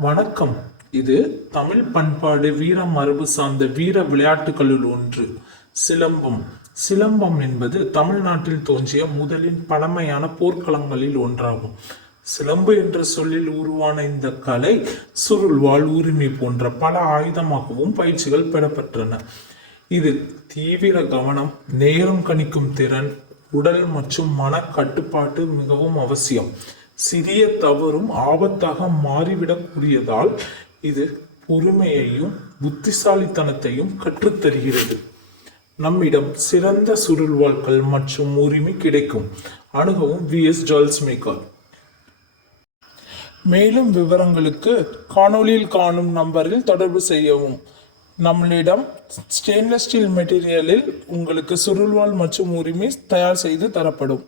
வணக்கம். இது தமிழ் பண்பாடு வீர மரபு சார்ந்த வீர விளையாட்டுகளுள் ஒன்று சிலம்பம். சிலம்பம் என்பது தமிழ்நாட்டில் தோன்றிய முதலின் பழமையான போர்க்களங்களில் ஒன்றாகும். சிலம்பு என்ற சொல்லில் உருவான இந்த கலை சுருள்வாள், உரிமை போன்ற பல ஆயுதமாகவும் பயிற்சிகள் பெறப்பட்டன. இது தீவிர கவனம், நேரம் கணிக்கும் திறன், உடல் மற்றும் மன கட்டுப்பாட்டு மிகவும் அவசியம். சிறிய தவறும் ஆபத்தாக மாறிவிடக்கூடியதால் இது பொறுமையையும் புத்திசாலித்தனத்தையும் கற்றுத்தருகிறது. நம்மிடம் சிறந்த சுருள்வாள்கள் மற்றும் உரிமை கிடைக்கும். அணுகவும் VS ஜுவல்ஸ் மேக்கர். மேலும் விவரங்களுக்கு காணொளியில் காணும் நம்பரில் தொடர்பு செய்யவும். நம்மளிடம் ஸ்டெயின்லெஸ் ஸ்டீல் மெட்டீரியலில் உங்களுக்கு சுருள்வாள் மற்றும் உரிமை தயார் செய்து தரப்படும்.